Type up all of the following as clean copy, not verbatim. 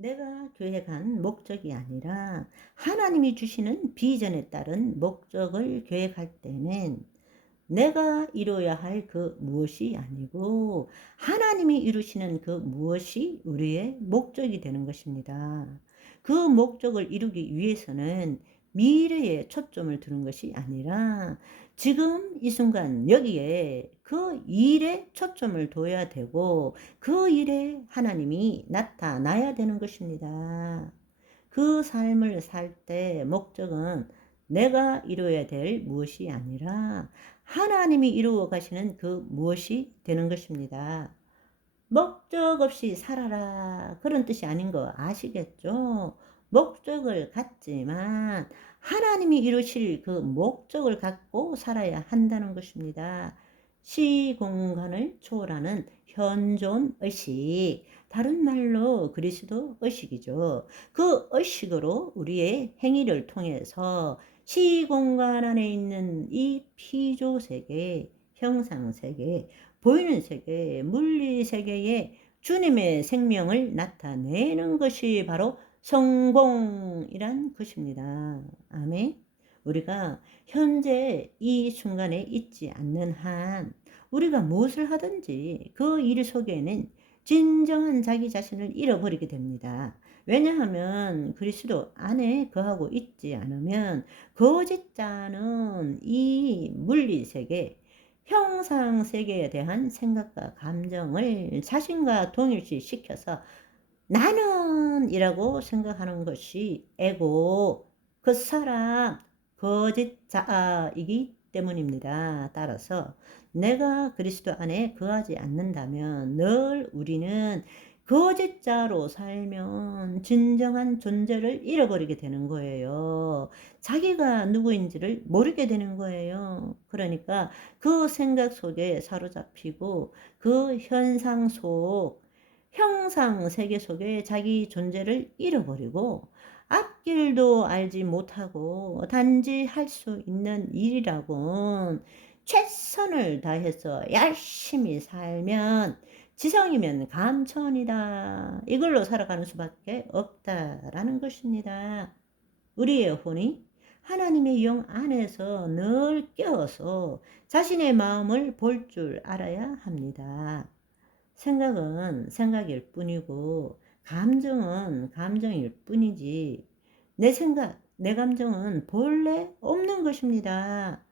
내가 교회 간 목적이 아니라 하나님이 주시는 비전에 따른 목적을 계획할 때는 내가 이루어야 할 그 무엇이 아니고 하나님이 이루시는 그 무엇이 우리의 목적이 되는 것입니다. 그 목적을 이루기 위해서는 미래에 초점을 두는 것이 아니라 지금 이 순간 여기에 그 일에 초점을 둬야 되고 그 일에 하나님이 나타나야 되는 것입니다. 그 삶을 살 때 목적은 내가 이루어야 될 무엇이 아니라 하나님이 이루어 가시는 그 무엇이 되는 것입니다. 목적 없이 살아라 그런 뜻이 아닌 거 아시겠죠? 목적을 갖지만 하나님이 이루실 그 목적을 갖고 살아야 한다는 것입니다. 시공간을 초월하는 현존 의식, 다른 말로 그리스도 의식이죠. 그 의식으로 우리의 행위를 통해서 시공간 안에 있는 이 피조 세계, 형상 세계, 보이는 세계, 물리 세계에 주님의 생명을 나타내는 것이 바로 성공이란 것입니다. 아멘. 우리가 현재 이 순간에 있지 않는 한 우리가 무엇을 하든지 그 일 속에는 진정한 자기 자신을 잃어버리게 됩니다. 왜냐하면 그리스도 안에 거하고 있지 않으면 거짓자는 이 물리세계, 형상세계에 대한 생각과 감정을 자신과 동일시 시켜서 나는 이라고 생각하는 것이 에고, 그 사람, 거짓자이기 때문입니다. 따라서 내가 그리스도 안에 거하지 않는다면 늘 우리는 거짓자로 살면 진정한 존재를 잃어버리게 되는 거예요. 자기가 누구인지를 모르게 되는 거예요. 그러니까 그 생각 속에 사로잡히고 그 현상 속, 형상 세계 속에 자기 존재를 잃어버리고 앞길도 알지 못하고 단지 할 수 있는 일이라곤 최선을 다해서 열심히 살면 지성이면 감천이다. 이걸로 살아가는 수밖에 없다라는 것입니다. 우리의 혼이 하나님의 영 안에서 늘 깨어서 자신의 마음을 볼 줄 알아야 합니다. 생각은 생각일 뿐이고 감정은 감정일 뿐이지 내 생각, 내 감정은 본래 없는 것입니다.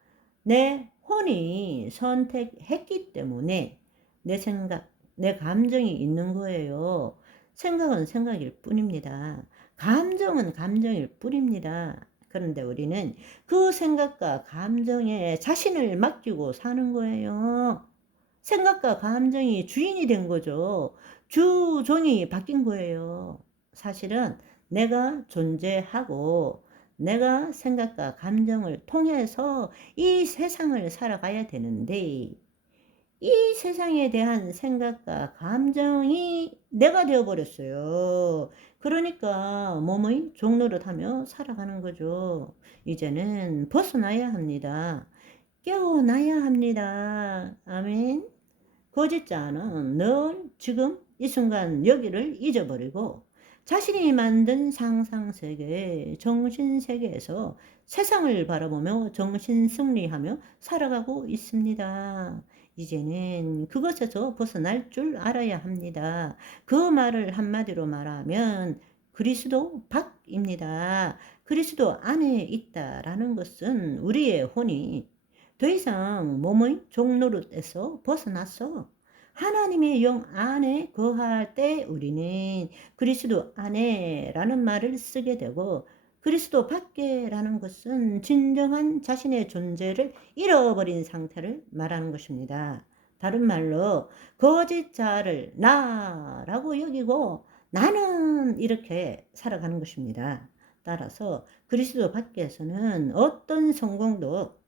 내 혼이 선택했기 때문에 내 생각, 내 감정이 있는 거예요. 생각은 생각일 뿐입니다. 감정은 감정일 뿐입니다. 그런데 우리는 그 생각과 감정에 자신을 맡기고 사는 거예요. 생각과 감정이 주인이 된 거죠. 주종이 바뀐 거예요. 사실은 내가 존재하고 내가 생각과 감정을 통해서 이 세상을 살아가야 되는데 이 세상에 대한 생각과 감정이 내가 되어버렸어요. 그러니까 몸의 종노릇하며 살아가는 거죠. 이제는 벗어나야 합니다. 깨어나야 합니다. 아멘. 거짓자는 늘 지금 이 순간 여기를 잊어버리고 자신이 만든 상상세계, 정신세계에서 세상을 바라보며 정신승리하며 살아가고 있습니다. 이제는 그것에서 벗어날 줄 알아야 합니다. 그 말을 한마디로 말하면 그리스도 밖입니다. 그리스도 안에 있다라는 것은 우리의 혼이 더 이상 몸의 종노릇에서 벗어났어. 하나님의 영 안에 거할 때 우리는 그리스도 안에라는 말을 쓰게 되고 그리스도 밖에라는 것은 진정한 자신의 존재를 잃어버린 상태를 말하는 것입니다. 다른 말로 거짓자를 나라고 여기고 나는 이렇게 살아가는 것입니다. 따라서 그리스도 밖에서는 어떤 성공도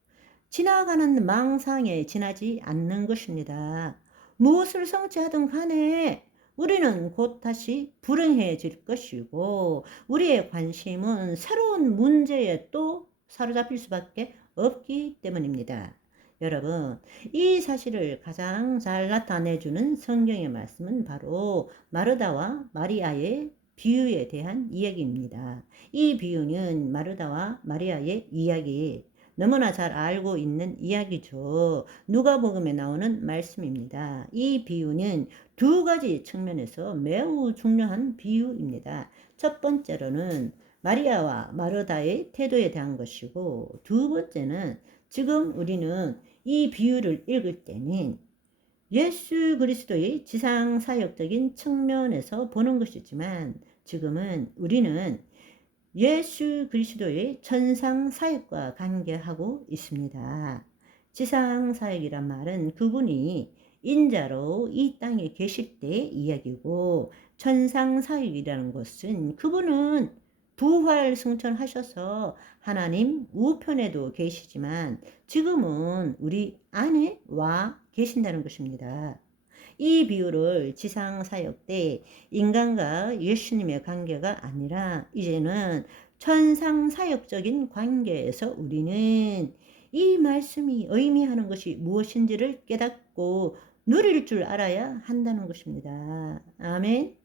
지나가는 망상에 지나지 않는 것입니다. 무엇을 성취하든 간에 우리는 곧 다시 불행해질 것이고 우리의 관심은 새로운 문제에 또 사로잡힐 수밖에 없기 때문입니다. 여러분, 이 사실을 가장 잘 나타내주는 성경의 말씀은 바로 마르다와 마리아의 비유에 대한 이야기입니다. 이 비유는 마르다와 마리아의 이야기, 너무나 잘 알고 있는 이야기죠. 누가복음에 나오는 말씀입니다. 이 비유는 두 가지 측면에서 매우 중요한 비유입니다. 첫 번째로는 마리아와 마르다의 태도에 대한 것이고, 두 번째는 지금 우리는 이 비유를 읽을 때는 예수 그리스도의 지상 사역적인 측면에서 보는 것이지만, 지금은 우리는 예수 그리스도의 천상 사역과 관계하고 있습니다. 지상 사역이란 말은 그분이 인자로 이 땅에 계실 때의 이야기고, 천상 사역이라는 것은 그분은 부활 승천하셔서 하나님 우편에도 계시지만 지금은 우리 안에 와 계신다는 것입니다. 이 비유를 지상 사역 때 인간과 예수님의 관계가 아니라 이제는 천상 사역적인 관계에서 우리는 이 말씀이 의미하는 것이 무엇인지를 깨닫고 누릴 줄 알아야 한다는 것입니다. 아멘.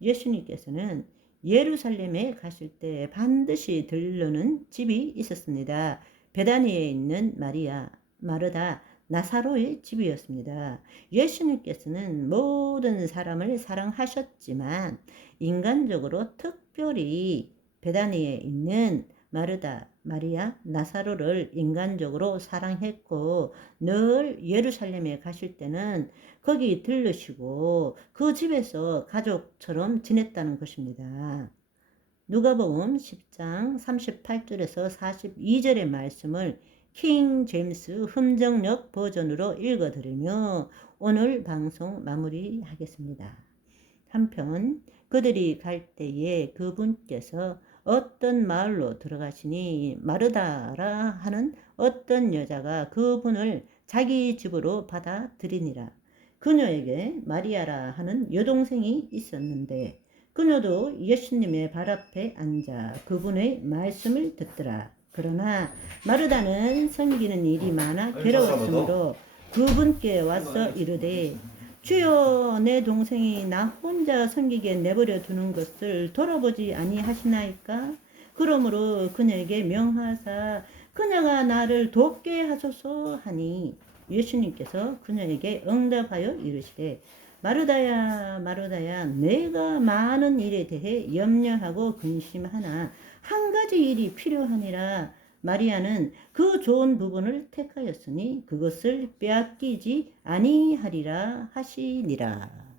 예수님께서는 예루살렘에 가실 때 반드시 들르는 집이 있었습니다. 베다니에 있는 마리아, 마르다, 나사로의 집이었습니다. 예수님께서는 모든 사람을 사랑하셨지만 인간적으로 특별히 베다니에 있는 마르다, 마리아, 나사로를 인간적으로 사랑했고, 늘 예루살렘에 가실 때는 거기 들르시고 그 집에서 가족처럼 지냈다는 것입니다. 누가복음 10장 38절에서 42절의 말씀을 킹 제임스 흠정역 버전으로 읽어드리며 오늘 방송 마무리하겠습니다. 한편 그들이 갈 때에 그분께서 어떤 마을로 들어가시니 마르다라 하는 어떤 여자가 그분을 자기 집으로 받아들이니라. 그녀에게 마리아라 하는 여동생이 있었는데 그녀도 예수님의 발 앞에 앉아 그분의 말씀을 듣더라. 그러나 마르다는 섬기는 일이 많아 괴로웠으므로 그분께 와서 이르되 주여, 내 동생이 나 혼자 섬기게 내버려 두는 것을 돌아보지 아니하시나이까? 그러므로 그녀에게 명하사 그녀가 나를 돕게 하소서 하니 예수님께서 그녀에게 응답하여 이르시되 마르다야 마르다야, 내가 많은 일에 대해 염려하고 근심하나 한 가지 일이 필요하니라. 마리아는 그 좋은 부분을 택하였으니 그것을 빼앗기지 아니하리라 하시니라.